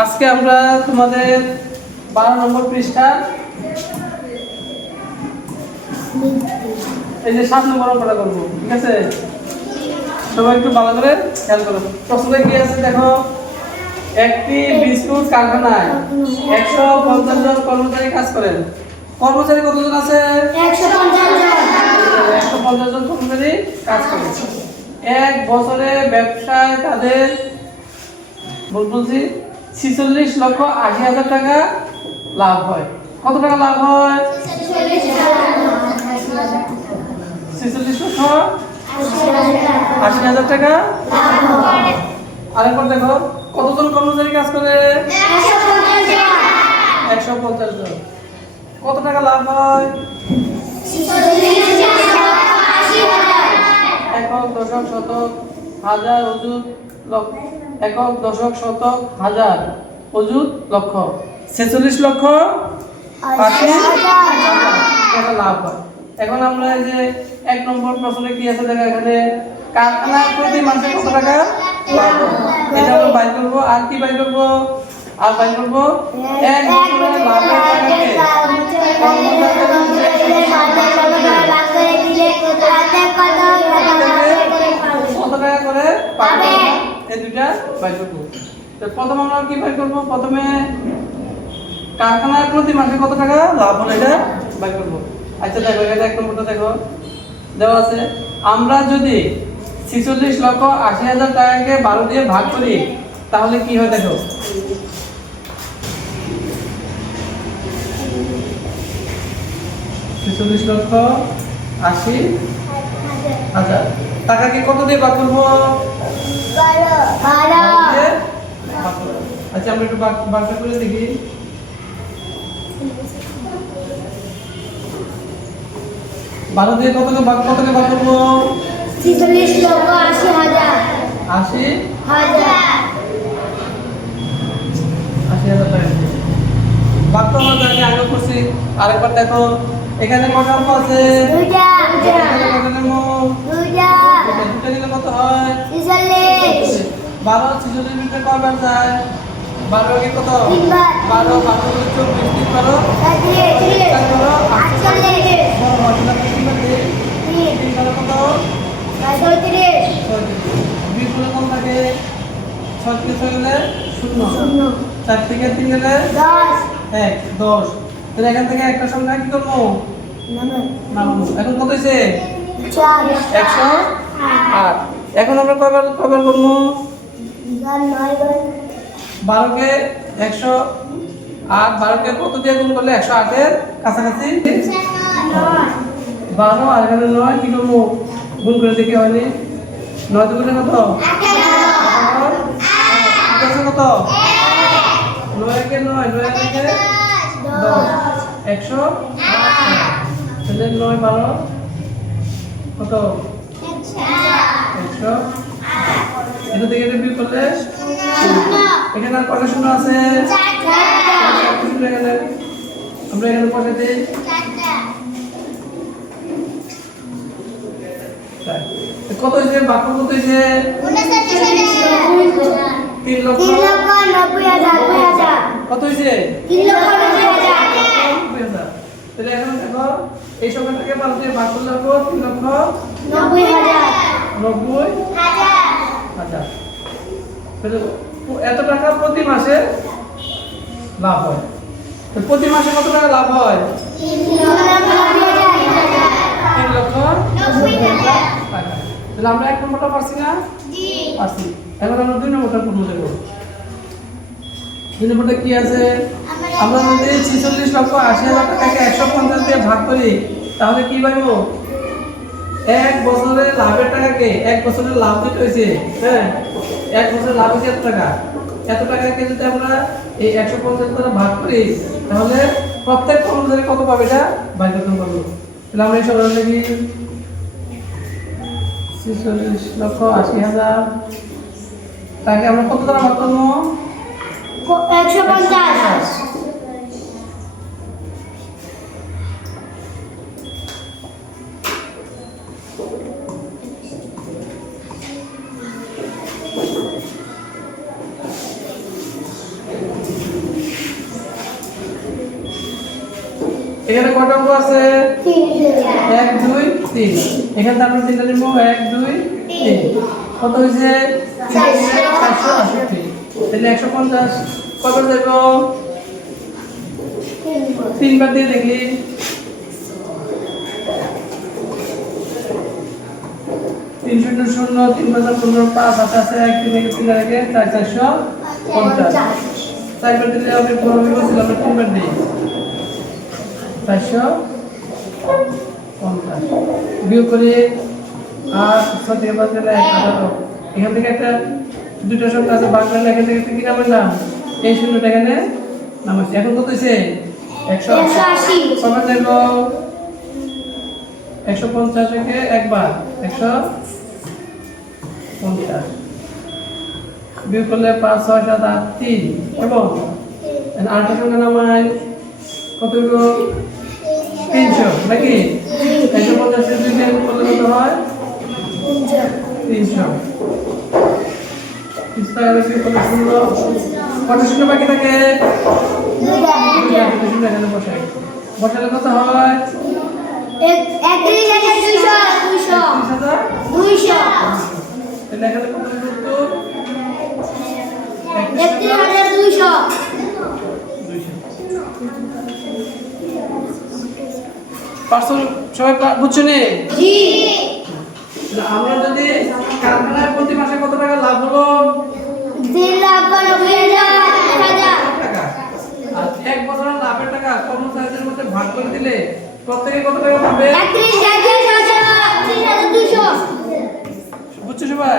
আজকে আমরা তোমাদের বারো নম্বর পৃষ্ঠা এই যে সাত নম্বর অঙ্কটা করব, ঠিক আছে? সবাই একটু ভালো করে খেয়াল করো। প্রশ্নে কি আছে দেখো? একটি বিস্কুট কারখানায় একশো পঞ্চাশ জন কর্মচারী কাজ করেন। কর্মচারী কতজন আছে? একশো পঞ্চাশ জন কর্মচারী কাজ করে এক বছরে ব্যবসায় তাদের বলছি ছিচল্লিশ লক্ষ আশি হাজার টাকা লাভ হয়। কত টাকা লাভ হয়? ছিচল্লিশ লক্ষ আশি হাজার টাকা আরেকবার দেখো, কতজন কর্মচারী কাজ করে? একশো পঞ্চাশ জন। কত টাকা লাভ হয়? একক দশক শতক, হাজার অযুত লক্ষ। একক দশক শতক হাজার। অযুত লক্ষ। ছেচল্লিশ লক্ষ লাভ হয়। এখন আমরা যে এক নম্বর প্রশ্নে কি আছে দেখো, এখানে কারখানা প্রতি মাসে কত টাকা এটা আমরা বাই করব। আর কি বাই করব? আর বাই করব? এক বছরের প্রথম আমরা কি করব? প্রথমে কারখানায় প্রতি মাসে কত টাকা? লাভ হলো এটা করব। আচ্ছা দেখো, এটা এক নম্বরটা দেখো। দেওয়া আছে, আমরা যদি ছিচল্লিশ লক্ষ আশি হাজার টাকাকে বারো দিয়ে ভাগ করি, তাহলে কি হয় দেখো? ছেচল্লিশ লক্ষ আশি হাজার। টাকাকে কত দিয়ে ভাগ করব। আচ্ছা আমরা একটু ভাগ করে দেখি। বারো দিয়ে কতকে ভাগ কতকে ভাগ করব? ছিচল্লিশ লক্ষ আশি হাজার। আশি? হাজার। আশি হাজার টাকা। দিয়ে। ভাগ তো আমরা জানি আগে করছি আরেকবার দেখো। এখানে অঙ্ক আছে। দুইটা। দুইটা নিলে কত হয়? ছিচল্লিশ। বারো ছিচল্লিশ মিনিটে কয়বার যায়? বারো আগে কত? বারো বারো চব্বিশ তিন। বারো ছয় থাকে? ছয় গেলে শূন্য। চার থেকে তিন গেলে এক দশ। তাহলে এখান থেকে একটা সংখ্যা কি করব? এখন কত হয়েছে? একশো আট। এখন আমরা কয়বার কয়বার করব? বারোকে একশো আট, বারোকে কত দিয়ে গুণ করলে? একশো আটের কাছাকাছি? বারো, আর এখানে নয়, কি করব? গুণ করে দেখি হয়নি। নয় দুগুণে কত? কত? নয় নয় নয় একশো নয়, বারো। কত? একশো। এটা থেকে বিয়োগ করলে এখানে শূন্য আছে। আমরা এখানে বসে দিই। কত হয়েছে? বাক্য কত হয়েছে? তিন লক্ষ। নব্বই হাজার কত হয়েছে? তিন লক্ষ নব্বই হাজার। তাহলে এখন দেখো এই সংখ্যাটাকে বারো দিয়ে ভাগ করলে তিন লক্ষ নব্বই হাজার। নব্বই হাজার। এত টাকা প্রতি মাসে লাভ হয়। প্রতি মাসে কত টাকা লাভ হয়? তিন লক্ষ টাকা। তাহলে আমরা এক নম্বরটা পারছি না? পারছি। এখন আমরা দুই নম্বরটা পূর্ণ দেবো দুই নম্বরটা কি আছে? আমরা যদি ছিচল্লিশ লক্ষ আশি হাজার টাকাকে একশো পঞ্চাশ দিয়ে ভাগ করি তাহলে কি পাইব? এক বছরের লাভের টাকাকে এক বছরের লাভ দিতে হয়েছে। হ্যাঁ? এক বছরের লাভ হয়েছে এত টাকা। এত টাকাকে যদি আমরা এই একশো পঞ্চাশ দ্বারা ভাগ করি, তাহলে প্রত্যেক কর্মচারী কত পাবে এটা? করতে পারব তাহলে আমরা এই সরল লিখি ছিচল্লিশ লক্ষ আশি হাজার। তাকে আমরা কত দ্বারা ভাগ করব? একশো পঞ্চাশ। এখানে কয়টা অঙ্ক আছে? এক দুই তিন। এখান আমরা তিনটা নিব এক দুই তিন। কত হয়েছে? চারশো আষট্টি তাহলে একশো পঞ্চাশ। কত দেব? তিনবার দিয়ে দেখি। তিন শূন্য শূন্য তিন পাঁচ পনেরো পাঁচ আছে এক তিন এক তিন রেখে চার চারশো পঞ্চাশ। চারবার দিলে আমি বড় বিপদ আমরা তিনবার দিই। চারশো পঞ্চাশ। বিয়োগ করে আট পাঁচ গেলে এক আঠারো এখান থেকে একটা দুটো সংখ্যা আছে বাংলা এখান থেকে কি নামের নাম? এই শূন্যটা এখানে নাম আছে। এখন কত হয়েছে? একশো আশি। সবার দেখব একশো পঞ্চাশ থেকে একবার। একশো পঞ্চাশ। বিয়োগ করলে পাঁচ ছয় সাত আট তিন। এবং আটটা সংখ্যা নামায় কত হইব তিনশো। নাকি? একশো পঞ্চাশের গুণ করলে কত হয়? তিনশো। কত শূন্য বাকি থাকে। বসালে কত হয়? একত্রিশ হাজার দুইশো দুইশো তিরিশ হাজার দুইশো তাহলে এখানে কত হইব উত্তর একত্রিশ হাজার দুইশো দুইশো পার্সেল সবাই বুঝছ নি? জি আমরা যদি কারখানায় প্রতি মাসে কত টাকা লাভ হলো? এক বছরের লাভের টাকা কর্মচারীদের মধ্যে ভাগ করে দিলে প্রত্যেকে কত টাকা পাবে? বুঝছ সবাই?